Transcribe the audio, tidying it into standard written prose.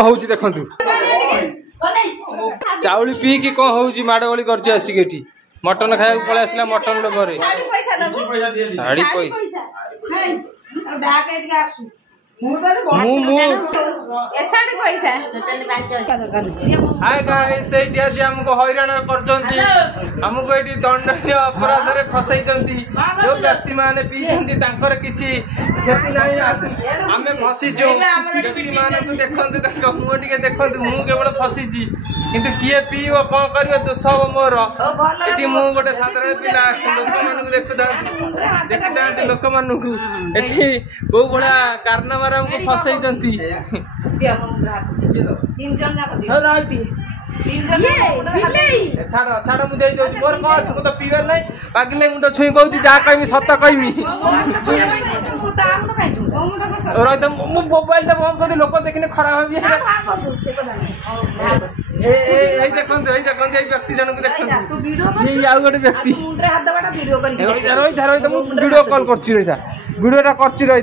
होउची देखंतु चाउली पी कि कौन होउची माडगोली करची आसी केठी मटन खाया पळे आसला मटन लो करे साड़ी पैसा हाय गाइस सेठी आज हमको हैरान करचंती हमको एठी दंडनीय अपराध रे फसैचंती जो व्यक्ति माने पीचंती तांकर किछि क्षति नाही आमे फसी जो व्यक्ति माने को देखंतु तांक मुंह टिके देखंतु मु केवल फसी छी किंतु किए पीओ कोन करियो तो सब मोर एठी मु गोटे साधारण पिला लोक मानकु देखुदांती लोक मानकु एठी को बडा कारनामा हमको फसैचंती तीन जन ना छाड़ छाड़ मु दे दो मोर को तू तो पीवे नहीं बागले मुंड छुई कहूती जा कहमी सत कहमी रोय तो मु मोबाइल तो बंद कर दे लोक देखने खराब होबी ए देखन ए व्यक्ति जन को देखन ये आ गोटे व्यक्ति मुंडरे हाथ दबाटा वीडियो कर रोय तो मु वीडियो कॉल करछि रोय वीडियोटा करछि रोय